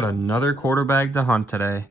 got another quarter bag to hunt today.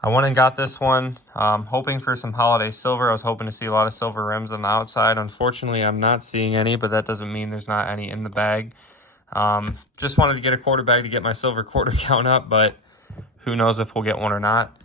I went and got this one, hoping for some holiday silver. I was hoping to see a lot of silver rims on the outside. Unfortunately, I'm not seeing any, but that doesn't mean there's not any in the bag. Just wanted to get a quarter bag to get my silver quarter count up, but who knows if we'll get one or not.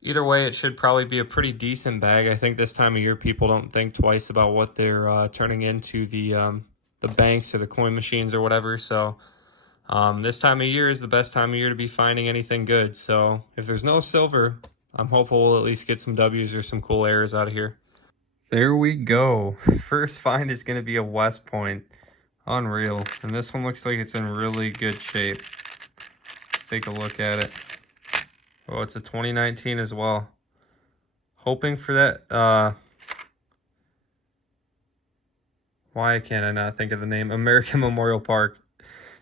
Either way, it should probably be a pretty decent bag. I think this time of year, people don't think twice about what they're turning into the banks or the coin machines or whatever. So this time of year is the best time of year to be finding anything good. So if there's no silver, I'm hopeful we'll at least get some W's or some cool errors out of here. There we go. First find is going to be a West Point. Unreal. And this one looks like it's in really good shape. Let's take a look at it. Oh, it's a 2019 as well. Hoping for that, why can't I not think of the name? American Memorial Park.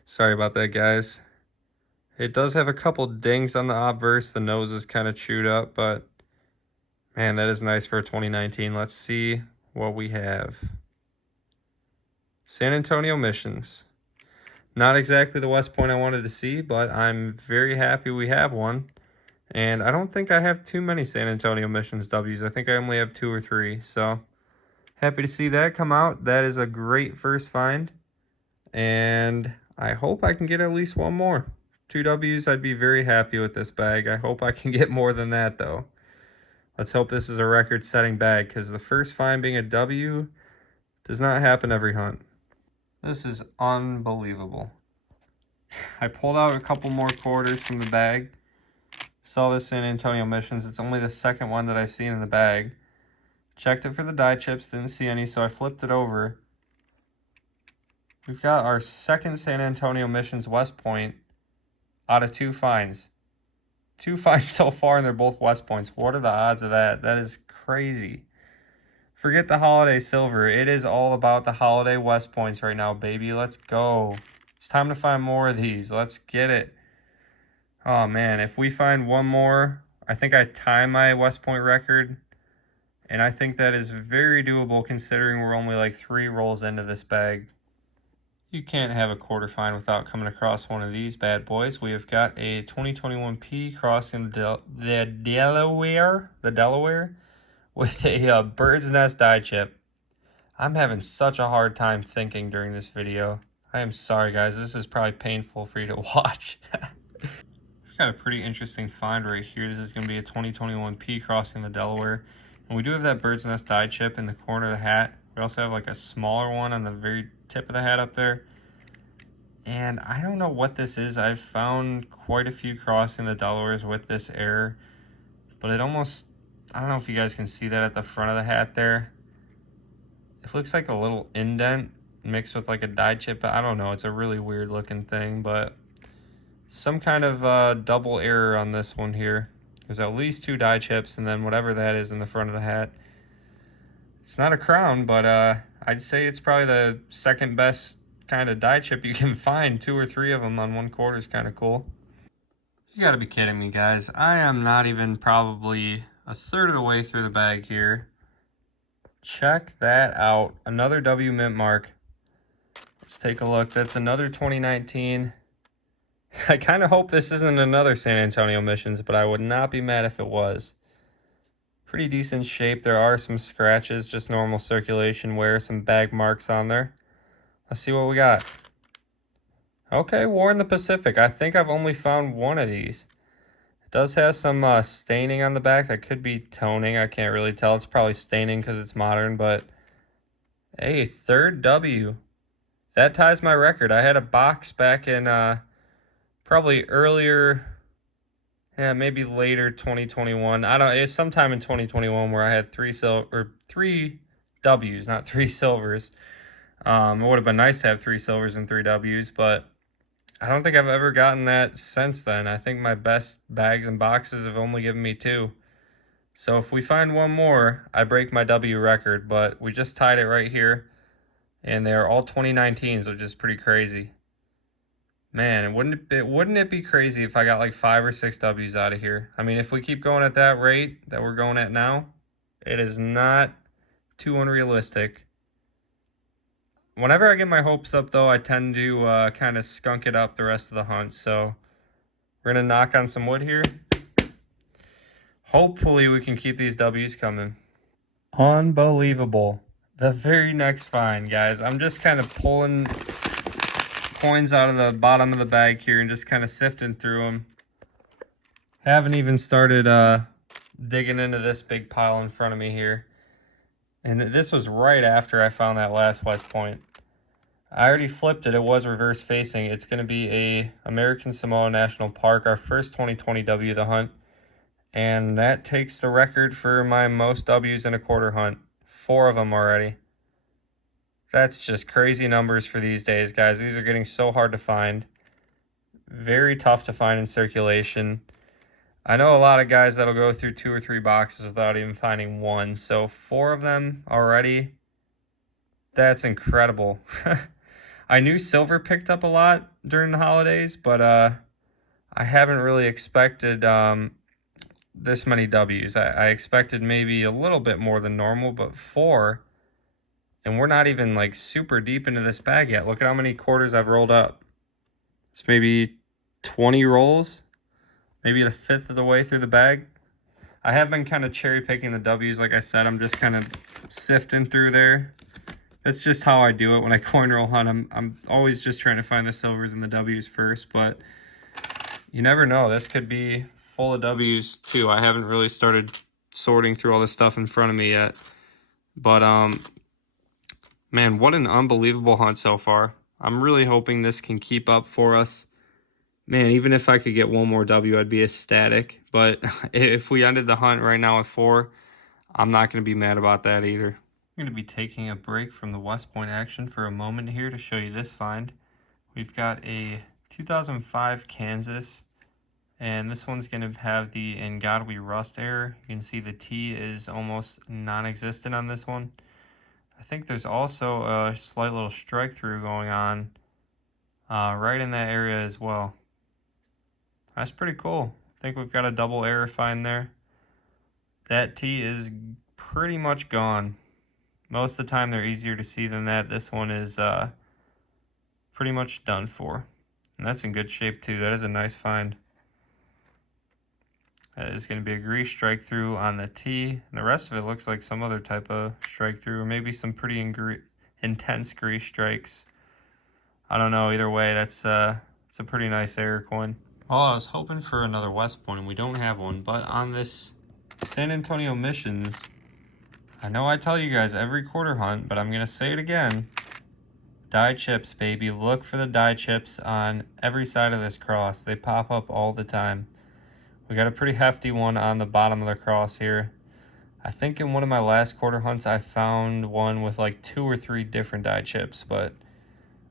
Sorry about that, guys. It does have a couple dings on the obverse. The nose is kind of chewed up, but man, that is nice for a 2019. Let's see what we have. San Antonio Missions. Not exactly the West Point I wanted to see, but I'm very happy we have one. And I don't think I have too many San Antonio Missions W's. I think I only have 2 or 3. So happy to see that come out. That is a great first find. And I hope I can get at least one more. 2 W's, I'd be very happy with this bag. I hope I can get more than that, though. Let's hope this is a record-setting bag, because the first find being a W does not happen every hunt. This is unbelievable. I pulled out a couple more quarters from the bag. Saw this San Antonio Missions. It's only the second one that I've seen in the bag. Checked it for the die chips, didn't see any, so I flipped it over. We've got our second San Antonio Missions West Point out of 2 finds. 2 finds so far, and they're both West Points. What are the odds of that? That is crazy. Forget the holiday silver. It is all about the holiday West Points right now, baby. Let's go. It's time to find more of these. Let's get it. Oh, man. If we find one more, I think I tie my West Point record. And I think that is very doable considering we're only like 3 rolls into this bag. You can't have a quarter find without coming across one of these bad boys. We have got a 2021 P crossing the Delaware with a bird's nest die chip. I'm having such a hard time thinking during this video. I am sorry, guys. This is probably painful for you to watch. We've got a pretty interesting find right here. This is going to be a 2021 P crossing the Delaware. And we do have that bird's nest die chip in the corner of the hat. We also have like a smaller one on the very tip of the hat up there. And I don't know what this is. I've found quite a few crossing the Delawares with this error. But it almost, I don't know if you guys can see that at the front of the hat there. It looks like a little indent mixed with like a die chip. I don't know. It's a really weird looking thing. But some kind of double error on this one here. There's at least 2 die chips and then whatever that is in the front of the hat. It's not a crown, but I'd say it's probably the second best kind of die chip you can find. 2 or 3 of them on 1 quarter is kind of cool. You gotta be kidding me, guys. I am not even probably a third of the way through the bag here. Check that out. Another W mint mark. Let's take a look. That's another 2019. I kind of hope this isn't another San Antonio Missions, but I would not be mad if it was. Pretty decent shape. There are some scratches, just normal circulation wear, some bag marks on there. Let's see what we got. Okay, War in the Pacific. I think I've only found one of these. It does have some staining on the back. That could be toning. I can't really tell. It's probably staining because it's modern, but hey, 3rd W. That ties my record. I had a box back in probably earlier, yeah, maybe later 2021. I don't. It's sometime in 2021 where I had 3 W's, not 3 silvers. It would have been nice to have 3 silvers and 3 W's, but I don't think I've ever gotten that since then. I think my best bags and boxes have only given me 2. So if we find one more, I break my W record, but we just tied it right here, and they're all 2019s, which is pretty crazy. Man, wouldn't it be crazy if I got like 5 or 6 W's out of here? I mean, if we keep going at that rate that we're going at now, it is not too unrealistic. Whenever I get my hopes up, though, I tend to kind of skunk it up the rest of the hunt. So We're going to knock on some wood here. Hopefully we can keep these W's coming. Unbelievable. The very next find, guys. I'm just kind of pulling coins out of the bottom of the bag here and just kind of sifting through them. Haven't even started digging into this big pile in front of me here. And this was right after I found that last West Point. I already flipped it. It was reverse facing. It's going to be a American Samoa National Park, our first 2020 W of the hunt. And that takes the record for my most W's in a quarter hunt. 4 of them already. That's just crazy numbers for these days, guys. These are getting so hard to find. Very tough to find in circulation. I know a lot of guys that'll go through 2 or 3 boxes without even finding one. So 4 of them already. That's incredible. I knew silver picked up a lot during the holidays, but I haven't really expected this many W's. I expected maybe a little bit more than normal, but 4, and we're not even like super deep into this bag yet. Look at how many quarters I've rolled up. It's maybe 20 rolls, maybe the 5th of the way through the bag. I have been kind of cherry picking the W's. Like I said, I'm just kind of sifting through there. That's just how I do it when I coin roll hunt. I'm always just trying to find the silvers and the W's first, but you never know. This could be full of W's too. I haven't really started sorting through all this stuff in front of me yet. But man, what an unbelievable hunt so far. I'm really hoping this can keep up for us. Man, even if I could get one more W, I'd be ecstatic. But if we ended the hunt right now with 4, I'm not going to be mad about that either. I'm going to be taking a break from the West Point action for a moment here to show you this find. We've got a 2005 Kansas, and this one's going to have the In God We Rust error. You can see the T is almost non-existent on this one. I think there's also a slight little strike through going on right in that area as well. That's pretty cool. I think we've got a double error find there. That T is pretty much gone. Most of the time they're easier to see than that. This one is pretty much done for. And that's in good shape too. That is a nice find. That is going to be a grease strike through on the T. And the rest of it looks like some other type of strike through, or maybe some pretty intense grease strikes. I don't know. Either way, it's a pretty nice error coin. Well, I was hoping for another West Point, and we don't have one. But on this San Antonio Missions, I know I tell you guys every quarter hunt, but I'm going to say it again. Die chips, baby. Look for the die chips on every side of this cross. They pop up all the time. We got a pretty hefty one on the bottom of the cross here. I think in one of my last quarter hunts, I found one with like 2 or 3 different die chips, but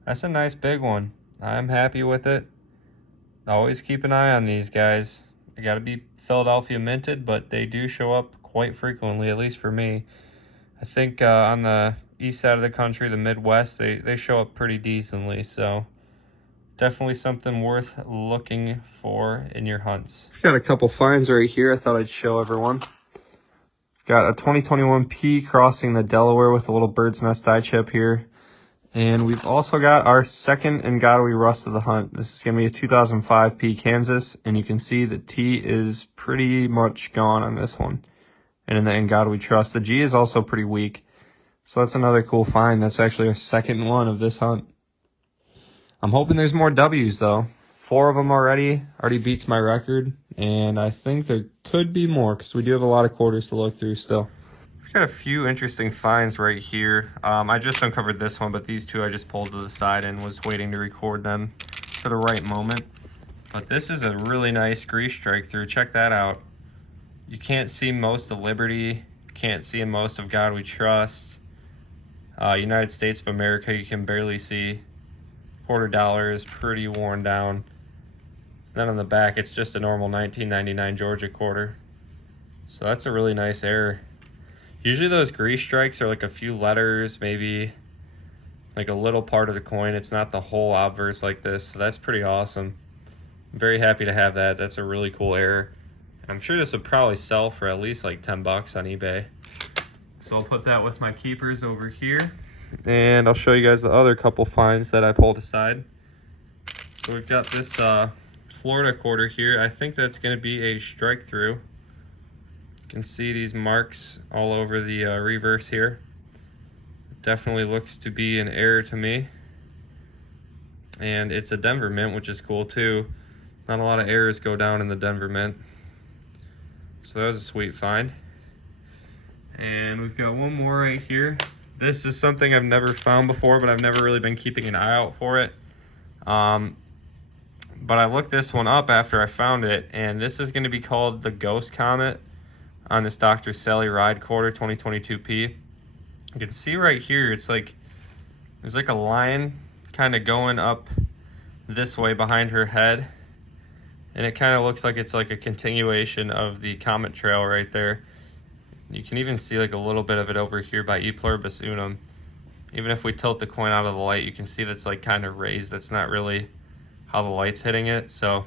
that's a nice big one. I'm happy with it. Always keep an eye on these guys. They got to be Philadelphia minted, but they do show up quite frequently, at least for me. I think on the east side of the country, the Midwest, they show up pretty decently, so definitely something worth looking for in your hunts. Got a couple finds right here I thought I'd show everyone. Got a 2021 P crossing the Delaware with a little bird's nest die chip here. And we've also got our second In God We Rust of the hunt. This is going to be a 2005 P Kansas, and you can see the T is pretty much gone on this one. And in the In God We Trust, the G is also pretty weak. So that's another cool find. That's actually our second one of this hunt. I'm hoping there's more W's though. 4 of them already beats my record, and I think there could be more because we do have a lot of quarters to look through still. We've got a few interesting finds right here. I just uncovered this one, but these 2 I just pulled to the side and was waiting to record them for the right moment. But this is a really nice grease strike through. Check that out. You can't see most of Liberty. Can't see most of God We Trust. United States of America, you can barely see. $quarter is pretty worn down. Then on the back, it's just a normal 1999 Georgia quarter. So that's a really nice error. Usually those grease strikes are like a few letters, maybe like a little part of the coin. It's not the whole obverse like this, so that's pretty awesome. I'm very happy to have that. That's a really cool error. I'm sure this would probably sell for at least like 10 bucks on eBay. So I'll put that with my keepers over here. And I'll show you guys the other couple finds that I pulled aside. So we've got this Florida quarter here. I think that's going to be a strike through. You can see these marks all over the reverse here. It definitely looks to be an error to me. And it's a Denver mint, which is cool too. Not a lot of errors go down in the Denver mint. So that was a sweet find. And we've got one more right here. This is something I've never found before, but I've never really been keeping an eye out for it. But I looked this one up after I found it, and this is going to be called the Ghost Comet on this Dr. Sally Ride quarter 2022P. You can see right here, it's like, there's like a line kind of going up this way behind her head. And it kind of looks like it's like a continuation of the Comet Trail right there. You can even see like a little bit of it over here by E Pluribus Unum. Even if we tilt the coin out of the light, you can see that's like kind of raised. That's not really how the light's hitting it. So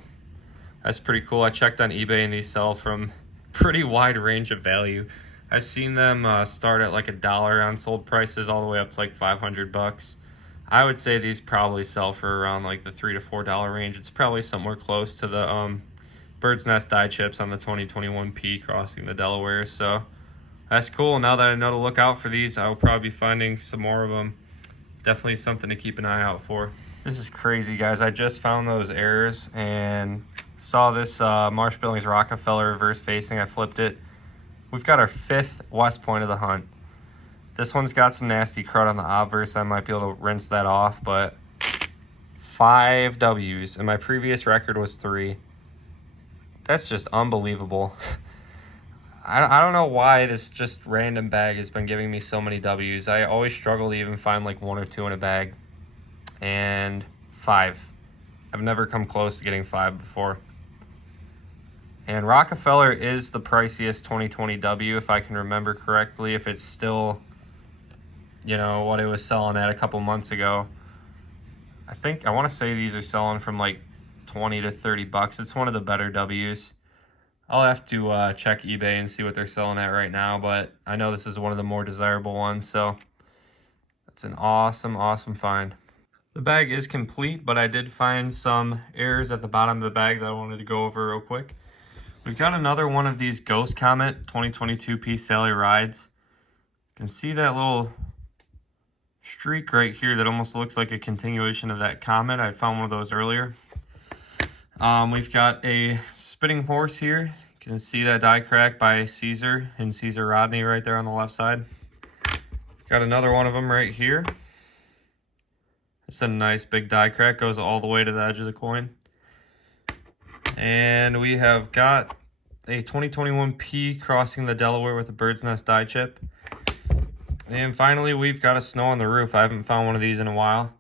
that's pretty cool. I checked on eBay and these sell from pretty wide range of value. I've seen them start at like $1 on sold prices all the way up to like 500 bucks. I would say these probably sell for around like the $3 to $4 range. It's probably somewhere close to the Bird's Nest die chips on the 2021P crossing the Delaware. So that's cool. Now that I know to look out for these, I will probably be finding some more of them. Definitely something to keep an eye out for. This is crazy, guys. I just found those errors and saw this Marsh Billings Rockefeller reverse facing. I flipped it. We've got our 5th West Point of the hunt. This one's got some nasty crud on the obverse. I might be able to rinse that off, but 5 W's, and my previous record was 3. That's just unbelievable. I don't know why this just random bag has been giving me so many W's. I always struggle to even find like 1 or 2 in a bag. And 5. I've never come close to getting 5 before. And Rockefeller is the priciest 2020 W, if I can remember correctly, if it's still, you know, what it was selling at a couple months ago. I want to say these are selling from like 20 to 30 bucks. It's one of the better W's. I'll have to check eBay and see what they're selling at right now, but I know this is one of the more desirable ones, so that's an awesome, awesome find. The bag is complete, but I did find some errors at the bottom of the bag that I wanted to go over real quick. We've got another one of these Ghost Comet 2022P Sally Rides. You can see that little streak right here that almost looks like a continuation of that Comet. I found one of those earlier. We've got a spinning horse here. You can see that die crack by Caesar and Caesar Rodney right there on the left side. Got another one of them right here. It's a nice big die crack, goes all the way to the edge of the coin. And we have got a 2021P crossing the Delaware with a Bird's Nest die chip. And finally, we've got a snow on the roof. I haven't found one of these in a while.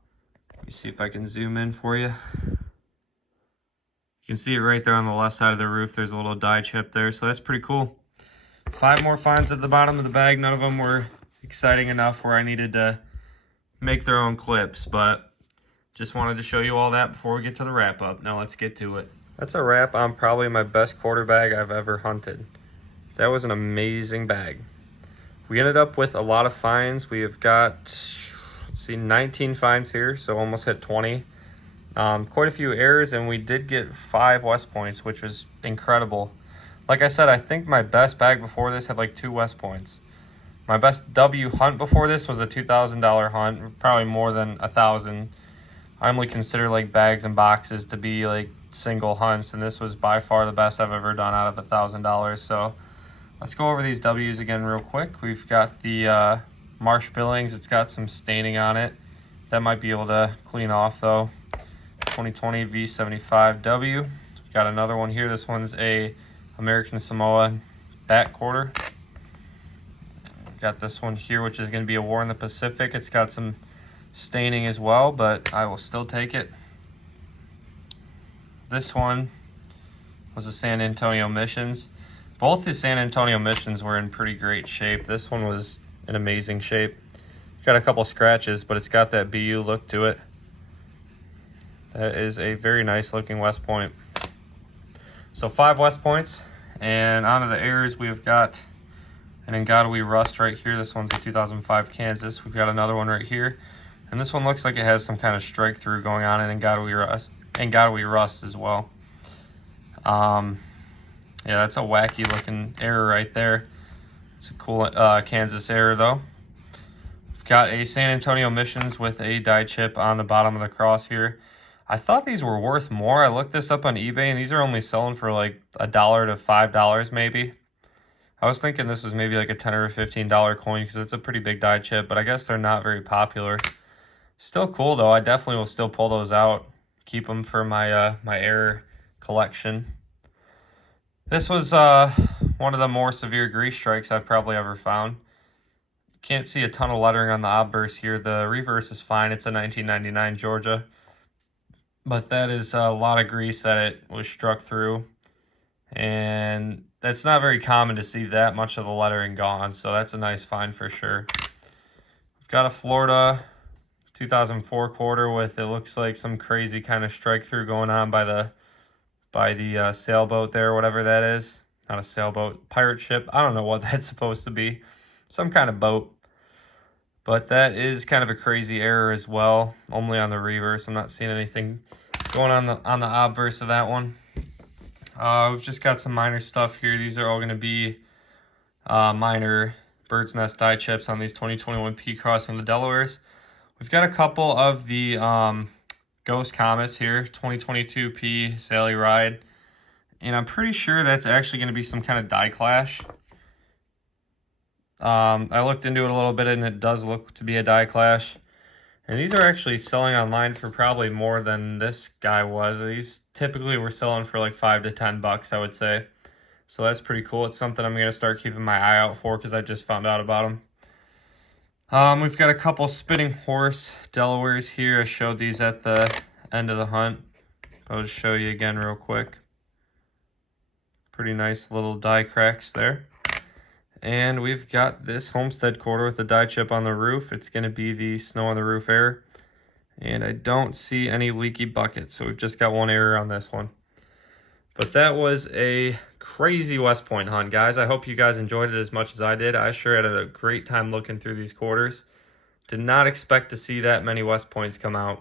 Let me see if I can zoom in for you. You can see it right there on the left side of the roof. There's a little die chip there, so that's pretty cool. 5 more finds at the bottom of the bag. None of them were exciting enough where I needed to make their own clips, but just wanted to show you all that before we get to the wrap up. Now let's get to it. That's a wrap on probably my best quarter bag I've ever hunted. That was an amazing bag. We ended up with a lot of finds. We have got, let's see, 19 finds here, so almost hit 20. Quite a few errors, and we did get 5 West Points, which was incredible. Like I said, I think my best bag before this had like 2 West Points. My best W hunt before this was a $2,000 hunt, probably more than 1,000. I only consider like bags and boxes to be like single hunts, and this was by far the best I've ever done out of $1,000. So let's go over these W's again real quick. We've got the Marsh Billings. It's got some staining on it. That might be able to clean off though. 2020 V75W. We've got another one here. This one's a American Samoa back quarter. Got this one here, which is going to be a War in the Pacific. It's got some staining as well, but I will still take it. This one was the San Antonio Missions. Both the San Antonio Missions were in pretty great shape. This one was in amazing shape. Got a couple scratches, but it's got that BU look to it. That is a very nice looking West Point. So 5 West Points, and onto the errors. We've got an Ngadui Rust right here. This one's a 2005 Kansas. We've got another one right here, and this one looks like it has some kind of strike through going on in Ngadui Rust as well. Yeah, that's a wacky looking error right there. It's a cool Kansas error though. We've got a San Antonio Missions with a die chip on the bottom of the cross here. I thought these were worth more. I looked this up on eBay and these are only selling for like $1 to $5 maybe. I was thinking this was maybe like a $10 or $15 coin because it's a pretty big die chip, but I guess they're not very popular. Still cool though. I definitely will still pull those out, keep them for my my error collection. This was one of the more severe grease strikes I've probably ever found. Can't see a ton of lettering on the obverse here. The reverse is fine. It's a 1999 Georgia. But that is a lot of grease that it was struck through. And that's not very common to see that much of the lettering gone. So that's a nice find for sure. We've got a Florida 2004 quarter with, it looks like some crazy kind of strike through going on by the sailboat there, whatever that is. Not a sailboat, pirate ship. I don't know what that's supposed to be. Some kind of boat. But that is kind of a crazy error as well. Only on the reverse. I'm not seeing anything going on the obverse of that one. We've just got some minor stuff here. These are all going to be minor bird's nest die chips on these 2021 P-Cross and the Delawares. We've got a couple of the Ghost Comets here, 2022 P Sally Ride. And I'm pretty sure that's actually going to be some kind of die clash. I looked into it a little bit and it does look to be a die clash. And these are actually selling online for probably more than this guy was. These typically were selling for like $5 to $10, I would say. So that's pretty cool. It's something I'm going to start keeping my eye out for because I just found out about them. We've got a couple Spinning Horse Delawares here. I showed these at the end of the hunt. I'll just show you again real quick. Pretty nice little die cracks there. And we've got this Homestead quarter with the die chip on the roof. It's going to be the snow on the roof error. And I don't see any leaky buckets, so we've just got one error on this one. But that was a crazy West Point hunt, guys. I hope you guys enjoyed it as much as I did. I sure had a great time looking through these quarters. Did not expect to see that many West Points come out.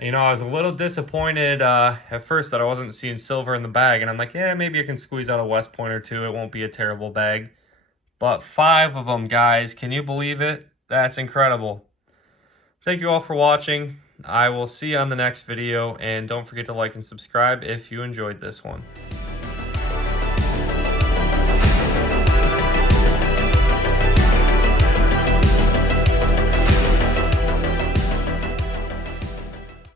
You know, I was a little disappointed at first that I wasn't seeing silver in the bag. And I'm like, yeah, maybe I can squeeze out a West Point or two. It won't be a terrible bag. But 5 of them, guys. Can you believe it? That's incredible. Thank you all for watching. I will see you on the next video. And don't forget to like and subscribe if you enjoyed this one.